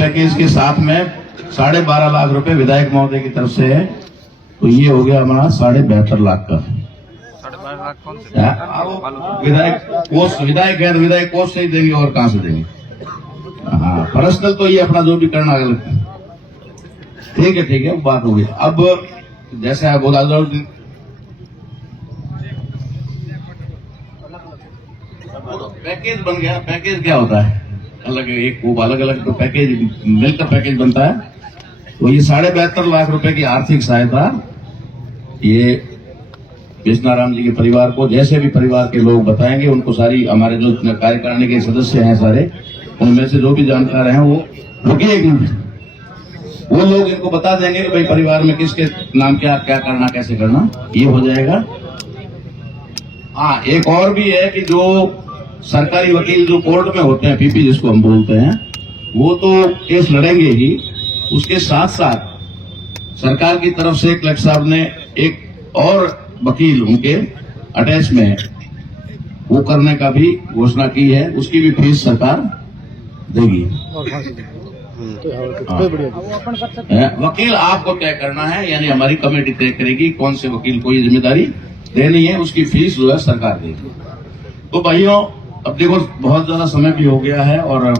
Package के साथ में 12.5 लाख रुपए विधायक महोदय की तरफ से है, तो ये हो गया हमारा 72.5 लाख का। 12.5 लाख कौन से विधायक कोष, विधायक है तो विधायक कोष से ही देंगे और कहां से देंगे। हाँ, पर्सनल तो ये अपना जो भी करना है। ठीक है, बात हो गई। अब जैसे आप बोला पैकेज बन गया। पैकेज क्या होता है? अलग एक वो अलग अलग तो पैकेज मिलकर पैकेज बनता है। तो ये 72.5 लाख रुपए की आर्थिक सहायता ये कृष्णाराम जी के परिवार को, जैसे भी परिवार के लोग बताएंगे उनको, सारी हमारे जो कार्यकारिणी के सदस्य हैं सारे, उनमें से जो भी जानकार हैं वो रुकिए एक मिनट, वो लोग इनको बता देंगे कि भाई परिवार में किसके नाम क्या क्या करना, कैसे करना, ये हो जाएगा। हाँ, एक और भी है कि जो सरकारी वकील जो कोर्ट में होते हैं, पीपी जिसको हम बोलते हैं, वो तो केस लड़ेंगे ही, उसके साथ साथ सरकार की तरफ से कलेक्टर साहब ने एक और वकील उनके अटैच में वो करने का भी घोषणा की है, उसकी भी फीस सरकार देगी। वकील आपको तय करना है, यानी हमारी कमेटी तय करेगी कौन से वकील को ये जिम्मेदारी देनी है, उसकी फीस जो है सरकार देगी। तो भाइयों, अब देखो बहुत ज्यादा समय भी हो गया है और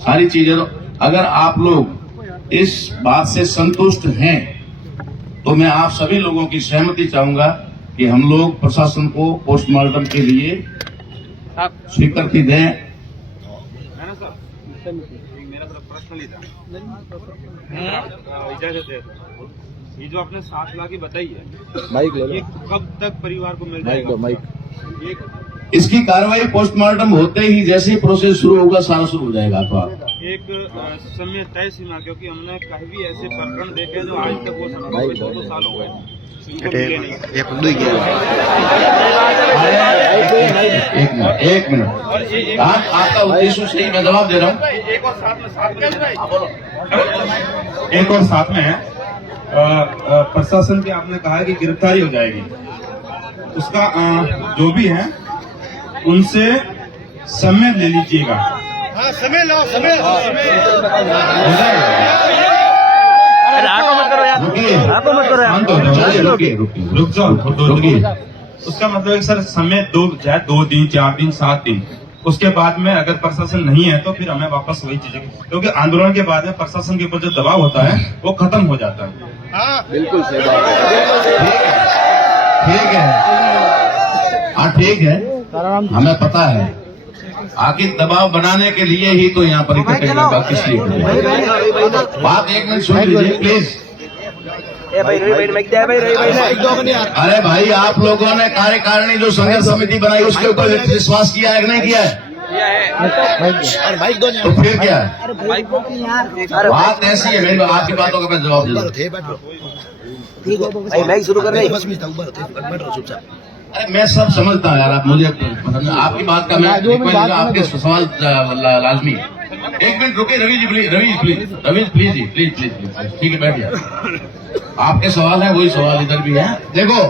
सारी चीजें, तो अगर आप लोग इस बात से संतुष्ट हैं तो मैं आप सभी लोगों की सहमति चाहूंगा कि हम लोग प्रशासन को पोस्टमार्टम के लिए स्वीकृति दें। मेरा तरफ पर्सनली था, इजाजत है। ये जो आपने 7 लाख की बताई है, ये कब तक परिवार को मिल जाएगा? इसकी कार्रवाई पोस्टमार्टम होते ही, जैसे ही प्रोसेस शुरू होगा, सारा शुरू हो जाएगा। तो एक समय तय सीमा, क्योंकि हमने कहीं भी ऐसे प्रकरण देखे जो आज तक वो समय 2 साल हो गए। एक मिनट, आपका उद्देश्य सही, मैं जवाब दे रहा हूँ। एक और साथ में है प्रशासन की, आपने कहा है कि गिरफ्तारी हो जाएगी, उसका जो भी है उनसे समय ले लीजिएगा। हाँ, समय लो, समय रुक जाओ। उसका मतलब सर समय 2 दिन, 4 दिन, 7 दिन, उसके बाद में अगर प्रशासन नहीं है तो फिर हमें वापस वही चीजें, क्योंकि आंदोलन के बाद में प्रशासन के ऊपर जो दबाव होता है वो खत्म हो जाता है। हाँ, बिल्कुल सही बात। ठीक है, हाँ ठीक है, हमें पता है। आखिर दबाव बनाने के लिए ही तो यहाँ पर इकट्ठे हुए, बाकी किस लिए? बात एक मिनट सुन लीजिए प्लीज। अरे भाई, आप लोगों ने कार्यकारिणी जो संघर्ष समिति बनाई उसके ऊपर विश्वास किया है कि नहीं किया है? तो फिर क्या है? बात ऐसी है, मेरी आपकी बातों का मैं जवाब दे दूं। शुरू कर रहे। अरे मैं सब समझता हूँ यार, आप मुझे आपकी बात का मैं आपके सवाल लाजमी है। एक मिनट रुके रवि जी, प्लीज। ठीक है, बैठ जाए। आपके सवाल है, वही सवाल इधर भी है। देखो,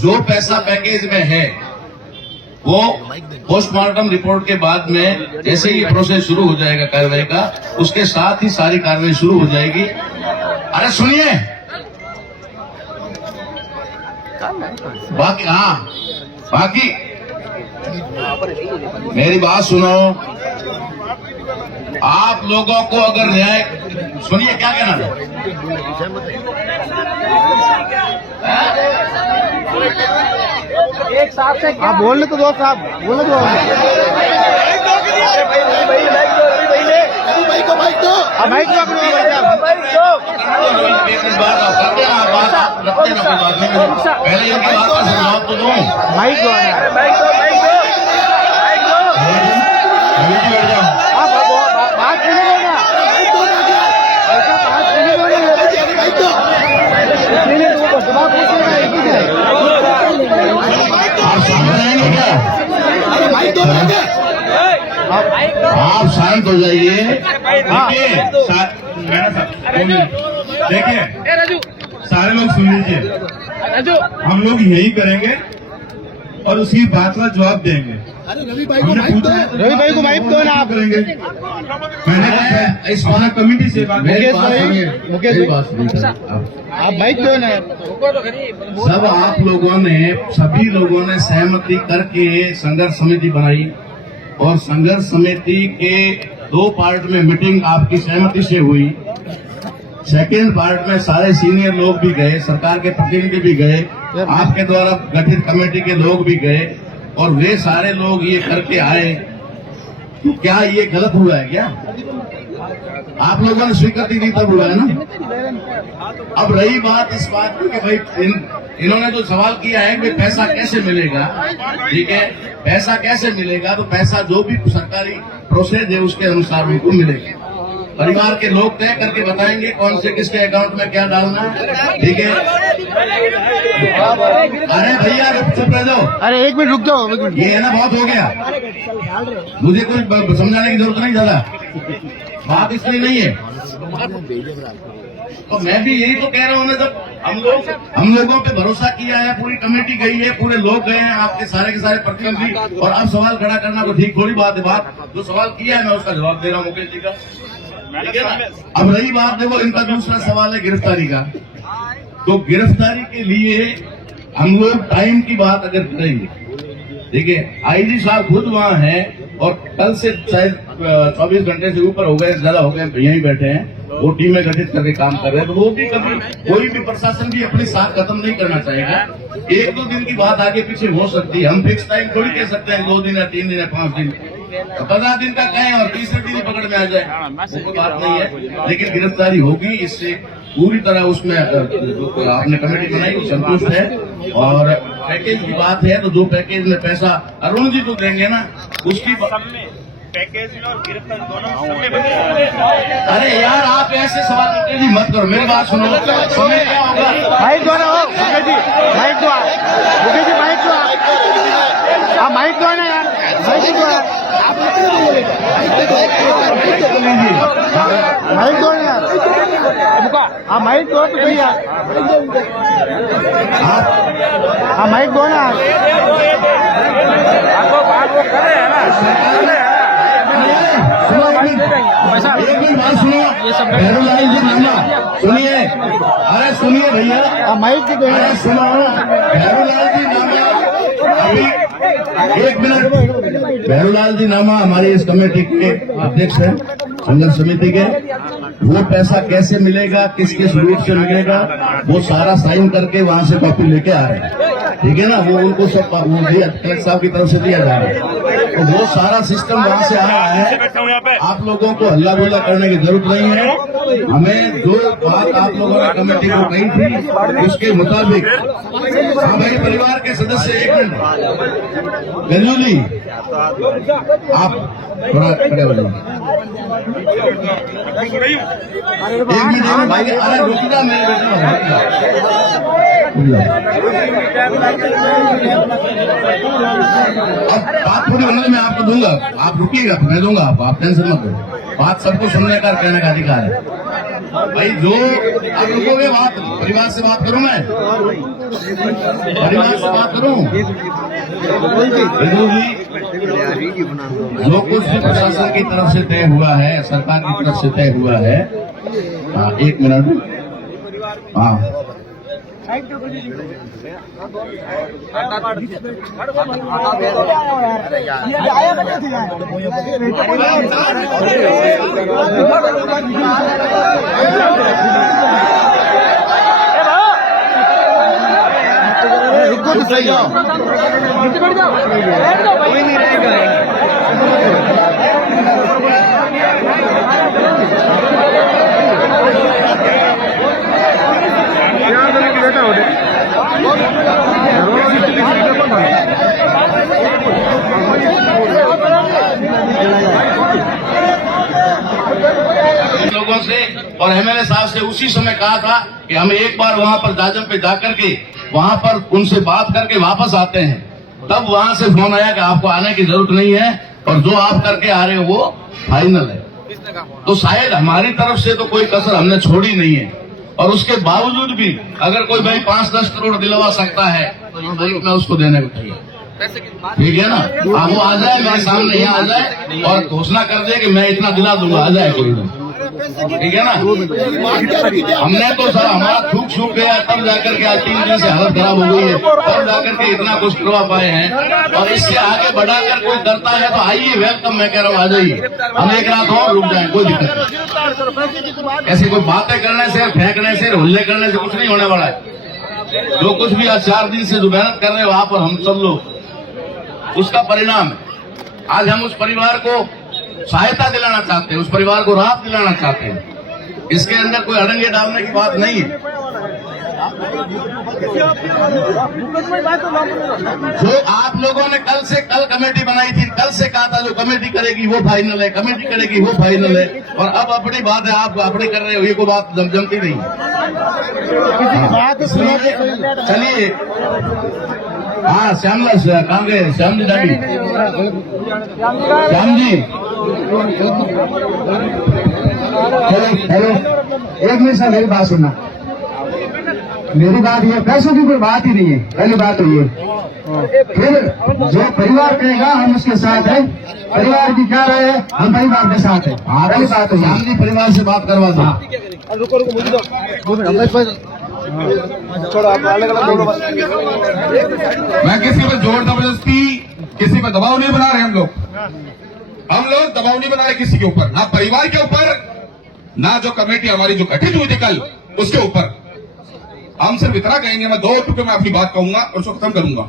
जो पैसा पैकेज में है वो पोस्टमार्टम रिपोर्ट के बाद में जैसे ही प्रोसेस शुरू हो जाएगा कार्रवाई का, उसके साथ ही सारी कार्रवाई शुरू हो जाएगी। अरे सुनिए, बाकी मेरी बात सुनो। आप लोगों को अगर न्याय, सुनिए क्या कहना है? एक साहब से आप बोलने तो दो, साहब बोलने दो। पहले इनकी बात का जवाब तो दो। माइक दो, बैठ जाओ। बात सुनो ना, आप शांत रहेंगे क्या? आप शांत हो जाइए। देखिए, सारे लोग सुन लीजिए, हम लोग यही करेंगे और उसकी बात का जवाब देंगे। हमने पूछा है तो रवि भाई को माइक दो ना आप। करेंगे। मैंने कहा इस वाला कमेटी से बात मेरी मुकेश बात भाई, सुनिए, मुकेश मेरी भाई। बात सुनिए आप माइक दो ना। सब आप लोगों ने, सभी लोगों ने सहमति करके संघर्ष समिति बनाई और संघर्ष समिति के 2 पार्ट में मीटिंग आपकी सहमति से हुई। सेकेंड पार्ट में सारे सीनियर लोग भी गए, सरकार के प्रतिनिधि भी गए, आपके द्वारा गठित कमेटी के लोग भी गए और वे सारे लोग ये करके आए। तो क्या ये गलत हुआ है क्या? आप लोगों ने स्वीकृति दी तब हुआ है ना। अब रही बात इस बात की कि भाई इन्होंने जो सवाल किया है कि पैसा कैसे मिलेगा, ठीक है, पैसा कैसे मिलेगा, तो पैसा जो भी सरकारी प्रोसेस है उसके अनुसार उनको मिलेगा। परिवार के लोग तय करके बताएंगे कौन से किसके अकाउंट में क्या डालना है, ठीक है। अरे भैया चुप रह जाओ। अरे 1 मिनट रुक जाओ, 1 मिनट। ये है ना, बहुत हो गया, मुझे कुछ समझाने की जरूरत नहीं ज्यादा, बात इसलिए नहीं है। तो मैं भी यही तो कह रहा हूँ ना, जब हम लोगों पे भरोसा किया है, पूरी कमेटी गई है, पूरे लोग गए हैं, आपके सारे के सारे प्रतिनिधि, और अब सवाल खड़ा करना तो ठीक थोड़ी बात है। बात जो सवाल किया है मैं उसका जवाब दे रहा हूँ मुकेश जी का, ठीक है ना। अब रही बात, देखो इनका दूसरा सवाल है गिरफ्तारी का। तो गिरफ्तारी के लिए हम लोग टाइम की बात अगर करेंगे, ठीक है, आईजी साहब खुद वहाँ हैं और कल से शायद 24 घंटे से ऊपर हो गए, ज्यादा हो गए, यहीं बैठे हैं, वो टीमें गठित करके काम कर रहे हैं। तो वो भी कभी कोई भी प्रशासन भी अपनी साथ खत्म नहीं करना चाहेगा। 1-2 दिन की बात आगे पीछे हो सकती है, हम फिक्स टाइम थोड़ी कह सकते हैं 2 दिन या 3 दिन या 5 दिन, 15 दिन का कहें और तीसरे दिन ही पकड़ में आ जाए, वो कोई बात नहीं है। लेकिन गिरफ्तारी होगी, इससे पूरी तरह उसमें आपने कमेटी बनाई वो संतुष्ट है। और पैकेज की बात है तो जो पैकेज में पैसा अरुण जी को देंगे ना, उसकी पैकेज में और गिरफ्तारी दोनों। अरे यार आप ऐसे सवाल मुकेश जी मत करो, मेरी बात सुनो, समय क्या होगा। माइक दो ना हो, मुकेश जी माइक दो। मुकेश जी माइक दो, आप माइक दो ना यार, माइक दो यार, माइक दो ना यार, आप माइक दो तो सही यार, आप माइक दो ना। एक मिनट बात सुनो, भैरूलाल जी नामा सुनिए, अरे सुनिए भैया, आप माइक दे दो। अरे सुनो, भैरूलाल जी नामा अभी 1 मिनट। भैरूलाल जी नामा हमारी इस कमेटी के अध्यक्ष हैं, संघर्ष समिति के। वो पैसा कैसे मिलेगा, किस किस रूट से मिलेगा, वो सारा साइन करके वहां से कॉपी लेके आ रहे हैं, ठीक है ना। वो उनको सब वो कलेक्टर साहब की तरफ से दिया जा रहा है, तो वो सारा सिस्टम वहां से आ रहा है। आप लोगों को हल्ला गुल्ला करने की जरूरत नहीं है। हमें जो बात आप लोगों ने कमेटी को कही थी उसके मुताबिक हमारे परिवार के सदस्य, 1 मिनट गंजू जी आप थोड़ा खड़े हो जाओ, 1 मिनट भाई, अरे रुक जा मेरे अब बात थोड़ी होने मैं आपको दूंगा, आप रुकिएगा तो मैं दूंगा आप टेंशन मत लो। बात सबको सुनने का कहने का अधिकार है भाई। जो आप रुकोगे, बात परिवार से बात करूं, मैं परिवार से बात करूं। जो कुछ भी प्रशासन की तरफ से तय हुआ है, सरकार की तरफ से तय हुआ है, 1 मिनट, हाँ रुको तो सही हो, कोई नहीं रहेगा। लोगों से और एमएलए साहब से उसी समय कहा था कि हम एक बार वहां पर जाजम पे जाकर के वहां पर उनसे बात करके वापस आते हैं। तब वहां से फोन आया कि आपको आने की जरूरत नहीं है और जो आप करके आ रहे हो वो फाइनल है। तो शायद हमारी तरफ से तो कोई कसर हमने छोड़ी नहीं है, और उसके बावजूद भी अगर कोई भाई 5-10 करोड़ दिलवा सकता है तो मैं उसको देने को तैयार। ठीक है ना। अब वो आ जाए मेरे सामने, यहाँ आ जाए और घोषणा कर दे कि मैं इतना दिला दूंगा, आ जाए कोई दिन, ठीक है ना। हमने तो सर हमारा छूक छूक गया, तब जाकर के आज 3 दिन से हालत खराब हो गई है, तब जाकर के इतना कुछ करवा पाए हैं। और इससे आगे बढ़ाकर कोई करता है तो आइए, वेलकम, मैं कह रहा हूँ आ जाइए, हम एक रात और रुक जाए, कोई दिक्कत नहीं। ऐसी कोई बातें करने से, फेंकने से, हुल्ले करने से कुछ नहीं होने वाला है। जो कुछ भी आज 4 दिन से जो मेहनत कर रहे हो आप और हम सब लोग, उसका परिणाम है। आज हम उस परिवार को सहायता दिलाना चाहते हैं, उस परिवार को राहत दिलाना चाहते हैं। इसके अंदर कोई अड़ंगे डालने की बात नहीं है। जो आप लोगों ने कल कमेटी बनाई थी, कल से कहा था जो कमेटी करेगी वो फाइनल है, कमेटी करेगी वो फाइनल है, और अब अपनी बात है, आप अपनी कर रहे हो, ये कोई बात जमती नहीं। चलिए, हाँ श्यामला काम गए, श्याम जी डाली, श्याम जी हेलो, एक मिनट सर, मेरी बात सुनना। मेरी बात ये, पैसों की कोई बात ही नहीं है, पहली बात तो ये। फिर जो परिवार कहेगा हम उसके साथ हैं, परिवार की क्या रहे हैं, हम परिवार के साथ हैं। पहली बात तो श्याम जी परिवार से बात करवा दो। मैं किसी पर जोर जबरदस्ती, किसी पर दबाव नहीं बना रहे। हम लोग दबाव नहीं बना रहे किसी के ऊपर, ना परिवार के ऊपर, ना जो कमेटी हमारी जो गठित हुई थी कल उसके ऊपर। हम सिर्फ इतना कहेंगे, मैं 2 टुकड़े में अपनी बात कहूंगा और उसको खत्म करूंगा।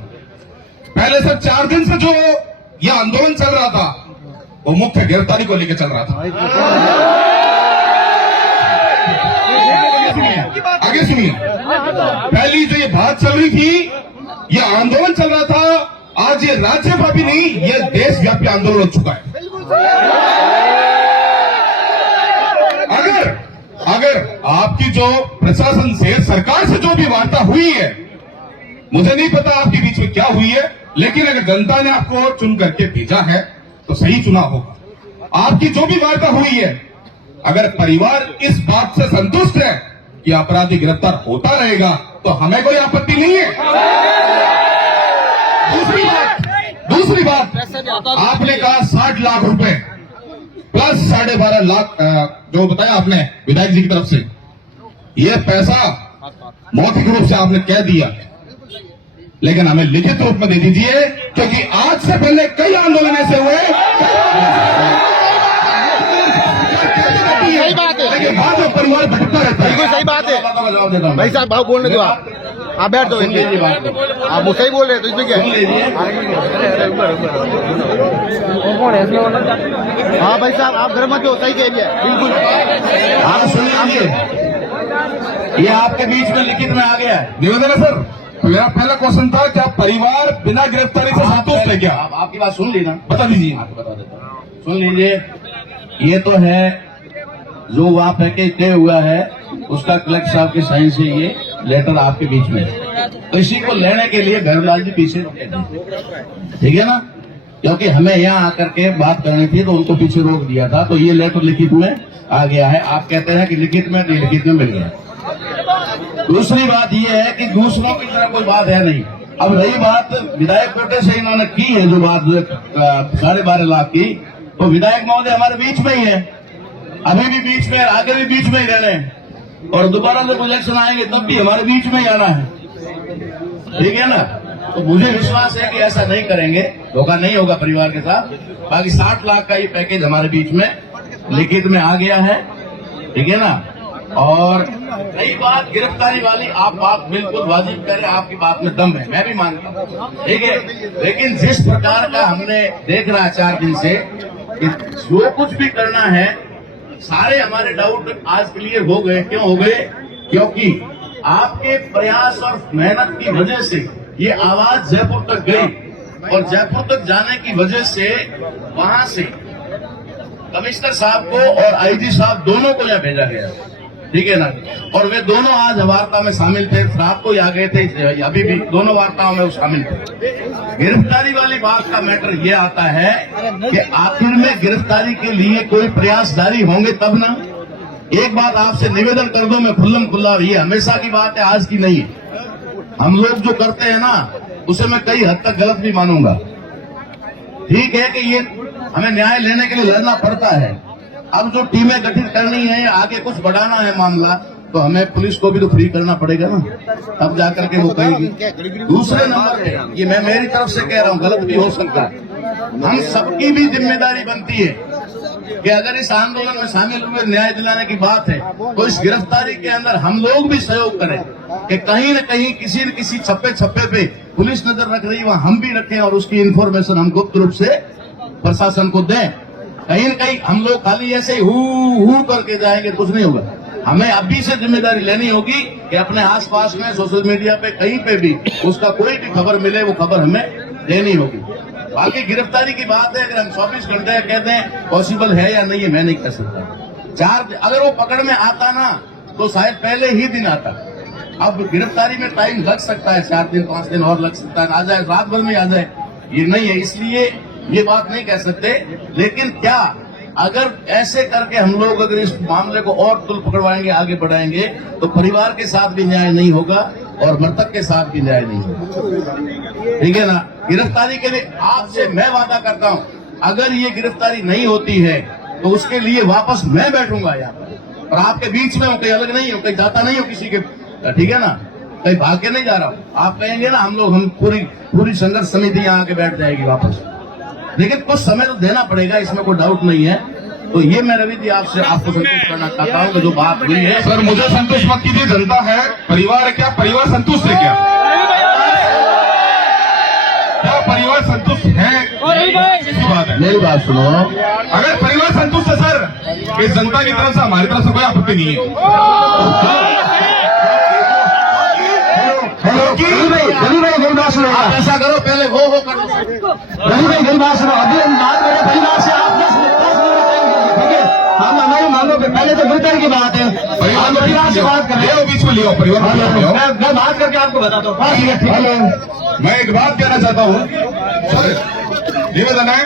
पहले सर 4 दिन से जो यह आंदोलन चल रहा था वो मुख्य गिरफ्तारी को लेकर चल रहा था। आगे सुनिए, पहली जो ये बात चल रही थी, ये आंदोलन चल रहा था, आज ये राज्यव्यापी नहीं, ये देशव्यापी आंदोलन हो चुका है। अगर आपकी जो प्रशासन से, सरकार से जो भी वार्ता हुई है, मुझे नहीं पता आपके बीच में क्या हुई है, लेकिन अगर जनता ने आपको चुन करके भेजा है तो सही चुना होगा। आपकी जो भी वार्ता हुई है, अगर परिवार इस बात से संतुष्ट है कि अपराधी गिरफ्तार होता रहेगा तो हमें कोई आपत्ति नहीं है। दूसरी बात, आपने कहा 60 लाख रुपए प्लस 12.5 लाख जो बताया आपने विधायक जी की तरफ से, यह पैसा मौखिक रूप से आपने कह दिया, लेकिन हमें लिखित रूप में दे दीजिए, क्योंकि आज से पहले कई आंदोलन ऐसे हुए। सही बात है, लेकिन बाद में परिवार भटकता रहता है। बिल्कुल सही बात है जवाब देता हूं भाई साहब। भाव बोलने दो, आप बैठ दो, आप वो सही बोल रहे हैं, तो इसमें क्या है? हाँ भाई साहब, आप घर मत हो, सही कह रही है, बिल्कुल। आप सुन लीजिए, ये आपके बीच में लिखित में आ गया है। निवेदन है सर, मेरा पहला क्वेश्चन था, क्या परिवार बिना गिरफ्तारी से संतुष्ट है क्या? आपकी बात सुन ली ना, बता दीजिए। बता देता हूं। सुन लीजिए, ये तो है जो वहां पैकेज तय हुआ है, उसका कलेक्टर साहब की साइन से ये लेटर आपके बीच में है। तो इसी को लेने के लिए भैरवलाल जी पीछे रोके थे, ठीक है ना, क्योंकि हमें यहाँ आकर के बात करनी थी तो उनको पीछे रोक दिया था। तो ये लेटर लिखित में आ गया है। आप कहते हैं कि लिखित में नहीं, लिखित में मिल गया। दूसरी बात ये है कि दूसरों की तरह कोई बात है नहीं। अब रही बात विधायक कोटे से इन्होंने की है जो बात 12.5 लाख की, तो विधायक महोदय हमारे बीच में ही है, अभी भी बीच में, आगे भी बीच में ही रहने हैं, और दोबारा जब इलेक्शन आएंगे तब भी हमारे बीच में ही आना है, ठीक है ना। तो मुझे विश्वास है कि ऐसा नहीं करेंगे, धोखा नहीं होगा परिवार के साथ। बाकी 60 लाख का ये पैकेज हमारे बीच में लिखित में आ गया है, ठीक है ना। और रही बात गिरफ्तारी वाली, आप बात बिल्कुल वाजिब करें, आपकी बात में दम है, मैं भी मानता हूँ, ठीक है। लेकिन जिस प्रकार का हमने देख रहा है 4 दिन से कि जो कुछ भी करना है, सारे हमारे डाउट आज क्लियर हो गए। क्यों हो गए? क्योंकि आपके प्रयास और मेहनत की वजह से ये आवाज जयपुर तक गई, और जयपुर तक जाने की वजह से वहां से कमिश्नर साहब को और आईजी साहब दोनों को यहाँ भेजा गया, ठीक है ना। और वे दोनों आज वार्ता में शामिल थे, रात को ही आ गए थे, अभी भी दोनों वार्ताओं में वो शामिल थे। गिरफ्तारी वाली बात का मैटर ये आता है कि आखिर में गिरफ्तारी के लिए कोई प्रयास जारी होंगे तब ना। एक बात आपसे निवेदन कर दो, मैं खुल्लम खुल्ला, ये हमेशा की बात है, आज की नहीं है। हम लोग जो करते हैं ना, उसे मैं कई हद तक गलत भी मानूंगा। ठीक है कि ये हमें न्याय लेने के लिए लड़ना पड़ता है। अब जो टीमें गठित करनी है, आगे कुछ बढ़ाना है मामला, तो हमें पुलिस को भी तो फ्री करना पड़ेगा ना, तब जाकर के वो कहेगी। दूसरे नंबर पे ये मैं मेरी तरफ से कह रहा हूँ, गलत भी हो सकता है, हम सबकी भी जिम्मेदारी बनती है कि अगर इस आंदोलन में शामिल हुए न्याय दिलाने की बात है, तो इस गिरफ्तारी के अंदर हम लोग भी सहयोग करें कि कहीं न कहीं किसी न किसी छप्पे पे पुलिस नजर रख रही है, वहां हम भी रखें और उसकी इन्फॉर्मेशन हम गुप्त रूप से प्रशासन को दें। कहीं न कहीं हम लोग खाली ऐसे ही हु करके जाएंगे, कुछ नहीं होगा। हमें अभी से जिम्मेदारी लेनी होगी कि अपने आसपास में सोशल मीडिया पे कहीं पे भी उसका कोई भी खबर मिले, वो खबर हमें देनी होगी। बाकी गिरफ्तारी की बात है, अगर हम 24 घंटे कह दें पॉसिबल है या नहीं है, मैं नहीं कह सकता। अगर वो पकड़ में आता ना, तो शायद पहले ही दिन आता। अब गिरफ्तारी में टाइम लग सकता है, 4 दिन 5 दिन और लग सकता है, आ जाए रात भर में आ जाए, ये नहीं है। इसलिए ये बात नहीं कह सकते। लेकिन क्या अगर ऐसे करके हम लोग अगर इस मामले को और तुल पकड़वाएंगे, आगे बढ़ाएंगे, तो परिवार के साथ भी न्याय नहीं होगा और मृतक के साथ भी न्याय नहीं होगा। ठीक है ना। गिरफ्तारी के लिए आपसे मैं वादा करता हूं, अगर ये गिरफ्तारी नहीं होती है तो उसके लिए वापस मैं बैठूंगा यहाँ पर, और आपके बीच में हूं, कहीं अलग नहीं हूं, कहीं जाता नहीं हूं किसी के, ठीक है ना, कहीं भाग के नहीं जा रहा हूं। आप कहेंगे ना हम पूरी संघर्ष समिति यहाँ आके बैठ जाएगी वापस, लेकिन कुछ समय तो देना पड़ेगा, इसमें कोई डाउट नहीं है। तो ये मैं रवि जी आपसे आपको संतुष्ट करना चाहता हूँ कि जो बात हुई है। सर मुझे संतुष्ट मत कीजिए, जनता है, परिवार है, क्या परिवार संतुष्ट है? क्या परिवार संतुष्ट है? बात है, मेरी बात सुनो, अगर परिवार संतुष्ट है सर, इस जनता की तरफ से हमारी तरफ से कोई आपत्ति नहीं है। रवि भाई मेरी बात सुनो, आप ऐसा करो, पहले वो कर लो। रवि भाई मेरी बात सुनो, अभी हम बात करें परिवार से, आप 10 मिनट ठीक है, हम हमारी मांगों पे पहले तो गिरफ्तारी की बात है, परिवार से बात कर रहे हो, बीच में लियो परिवार, मैं बात करके आपको बताता हूँ। हेलो, मैं एक बात कहना चाहता हूँ सर, निवेदन है,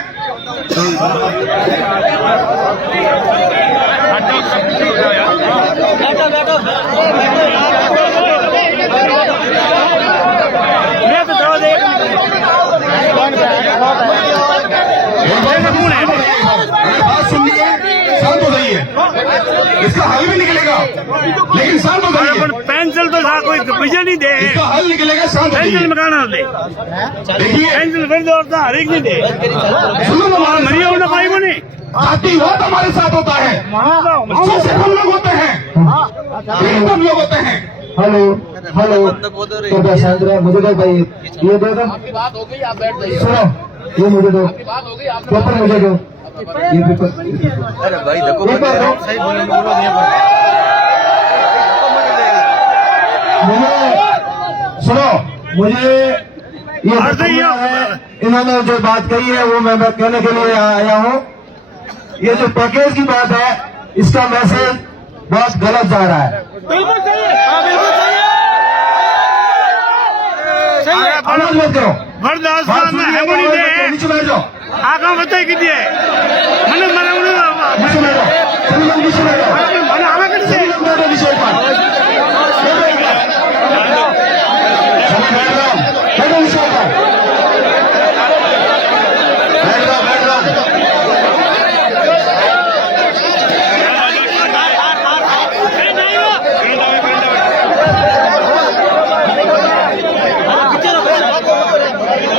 बात सुन लीजिए, शांत हो जाइए, इसका हल भी निकलेगा, लेकिन शांत हो जाइए। पेंसिल तो था कोई पैसे नहीं दे, इसका हल निकलेगा, शांत हो पेंसिल जाइए। मकाना दे, देखिए पेंसिल फिर दौड़ता हर एक नहीं दे, सुनो ना, मरिया उन्हें पाई वो नहीं, जातिवाद हमारे साथ होता है, सबसे कम लोग होते हैं, कम लोग होते हैं। हेलो कृपया शांत रहो, मुझे दो भाई, ये दो दो, आपकी बात हो गई, आप बैठ जाइए। सुनो, ये मुझे दो, आपकी बात हो गई, आप पेपर मुझे दो, ये पेपर, अरे भाई देखो सही बोले मुझे सुनो, मुझे ये है, इन्होंने जो बात कही है वो मैं कहने के लिए आया हूँ। ये जो पैकेज की बात है, इसका मैसेज बहुत गलत जा रहा है। बिल्कुल सही है, बिल्कुल सही है, आवाज मत करो, बर्दाश्त बात करना सुनिए, है वो नहीं आवाज मत करो, दे, नीचे बैठ जाओ, आका बताए कितने नीचे बैठ जाओ, सभी लोग नीचे बैठ जाओ।